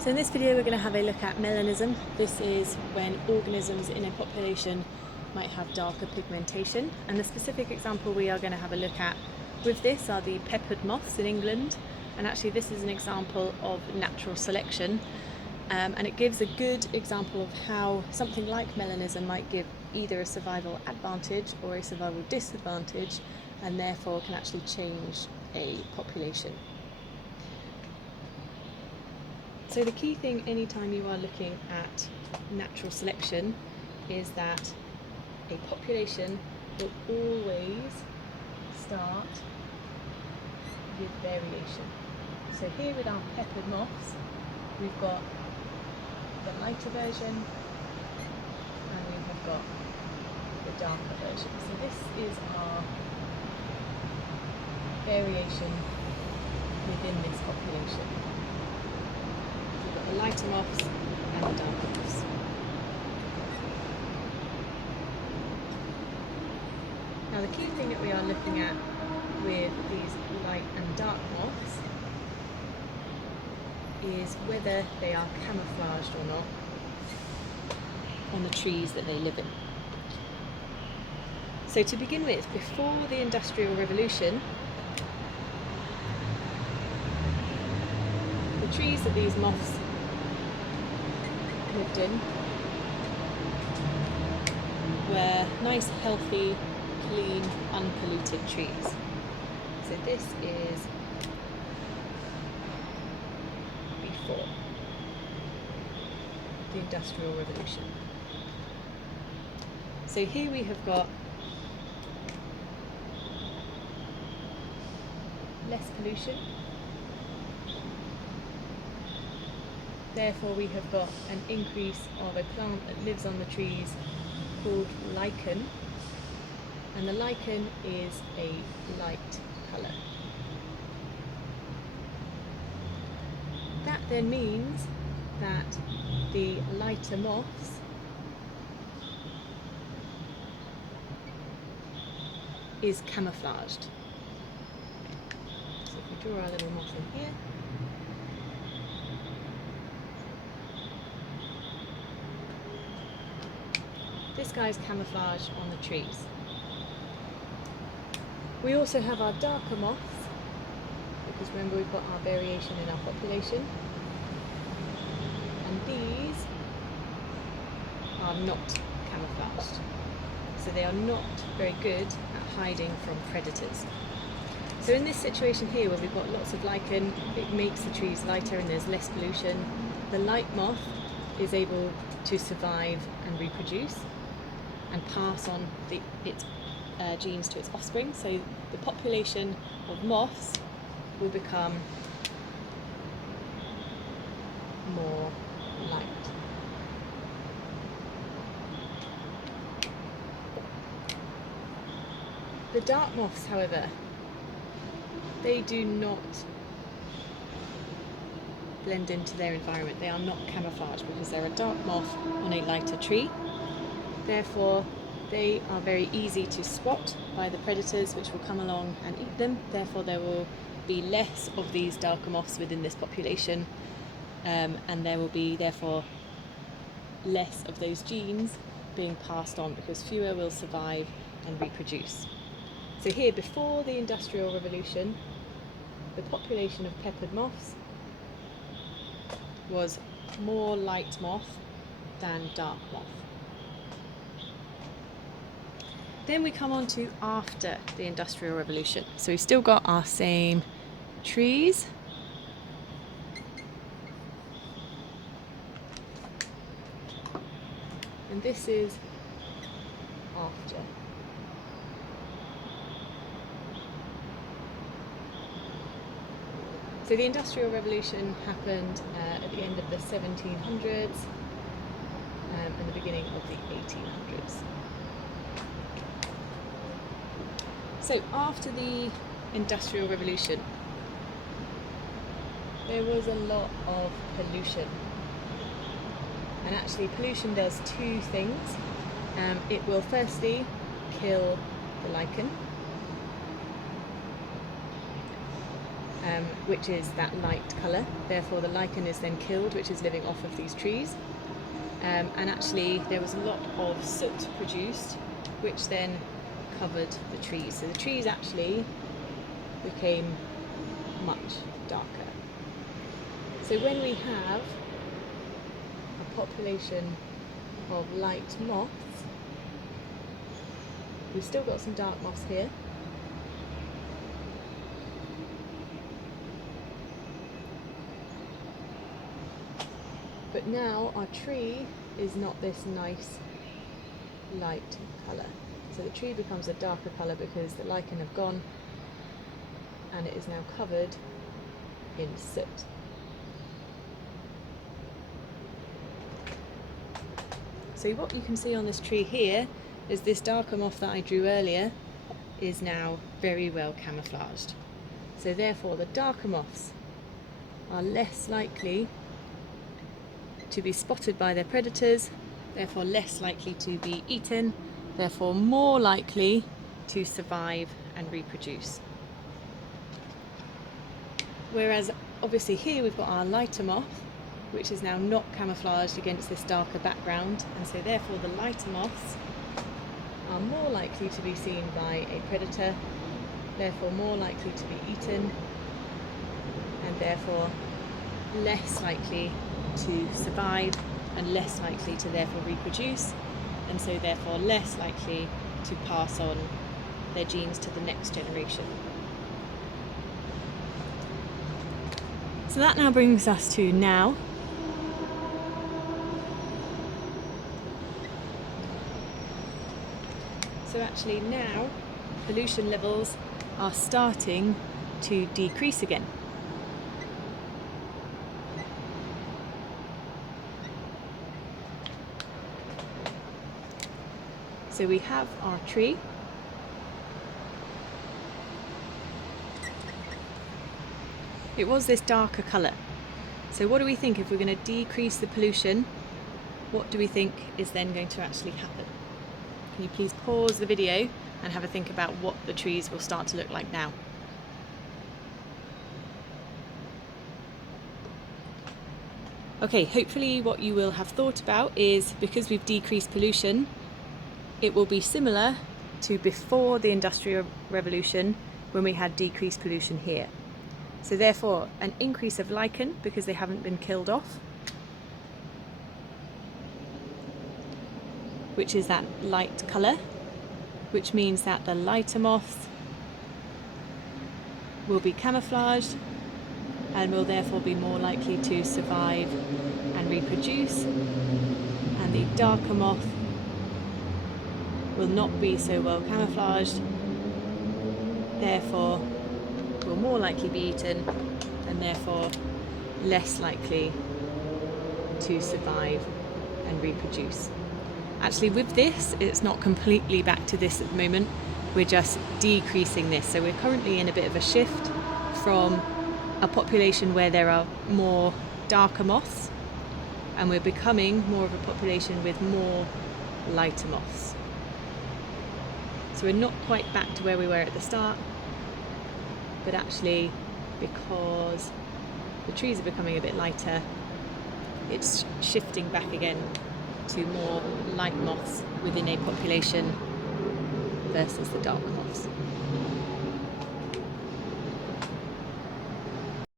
So in this video we're going to have a look at melanism. This is when organisms in a population might have darker pigmentation, and the specific example we are going to have a look at with this are the peppered moths in England, and actually this is an example of natural selection, and it gives a good example of how something like melanism might give either a survival advantage or a survival disadvantage, and therefore can actually change a population. So the key thing anytime you are looking at natural selection is that a population will always start with variation. So here with our peppered moths, we've got the lighter version and we have got the darker version. So this is our variation within this population. The lighter moths and the darker moths. Now the key thing that we are looking at with these light and dark moths is whether they are camouflaged or not on the trees that they live in. So to begin with, before the Industrial Revolution, the trees that these moths lived in were nice, healthy, clean, unpolluted trees. So this is before the Industrial Revolution. So here we have got less pollution. Therefore we have got an increase of a plant that lives on the trees called lichen, and the lichen is a light colour. That then means that the lighter moths is camouflaged. So if we draw our little moth in here, this guy's camouflaged on the trees. We also have our darker moths, because remember we've got our variation in our population, and these are not camouflaged. So they are not very good at hiding from predators. So in this situation here where we've got lots of lichen, it makes the trees lighter and there's less pollution. The light moth is able to survive and reproduce and pass on its genes to its offspring. So the population of moths will become more light. The dark moths, however, they do not blend into their environment. They are not camouflaged because they're a dark moth on a lighter tree. Therefore, they are very easy to spot by the predators which will come along and eat them. Therefore, there will be less of these darker moths within this population, and there will be therefore less of those genes being passed on because fewer will survive and reproduce. So here, before the Industrial Revolution, the population of peppered moths was more light moth than dark moth. Then we come on to after the Industrial Revolution. So we've still got our same trees. And this is after. So the Industrial Revolution happened at the end of the 1700s and the beginning of the 1800s. So after the Industrial Revolution, there was a lot of pollution. And actually pollution does two things. It will firstly kill the lichen, which is that light colour. Therefore the lichen is then killed, which is living off of these trees. And actually there was a lot of soot produced, which then covered the trees. So the trees actually became much darker. So when we have a population of light moths, we've still got some dark moths here. But now our tree is not this nice light colour. So the tree becomes a darker colour because the lichen have gone and it is now covered in soot. So what you can see on this tree here is this darker moth that I drew earlier is now very well camouflaged. So therefore the darker moths are less likely to be spotted by their predators, therefore less likely to be eaten, therefore more likely to survive and reproduce. Whereas obviously here we've got our lighter moth, which is now not camouflaged against this darker background, and so therefore the lighter moths are more likely to be seen by a predator, therefore more likely to be eaten, and therefore less likely to survive and less likely to therefore reproduce, and so therefore less likely to pass on their genes to the next generation. So that now brings us to now. So actually now pollution levels are starting to decrease again. So we have our tree. It was this darker colour. So what do we think if we're going to decrease the pollution? What do we think is then going to actually happen? Can you please pause the video and have a think about what the trees will start to look like now? Okay, hopefully what you will have thought about is, because we've decreased pollution, it will be similar to before the Industrial Revolution when we had decreased pollution here. So therefore an increase of lichen because they haven't been killed off, which is that light colour, which means that the lighter moths will be camouflaged and will therefore be more likely to survive and reproduce, and the darker moth will not be so well camouflaged, therefore will more likely be eaten and therefore less likely to survive and reproduce. Actually with this, it's not completely back to this at the moment, we're just decreasing this. So we're currently in a bit of a shift from a population where there are more darker moths, and we're becoming more of a population with more lighter moths. So we're not quite back to where we were at the start, but actually because the trees are becoming a bit lighter, it's shifting back again to more light moths within a population versus the dark moths.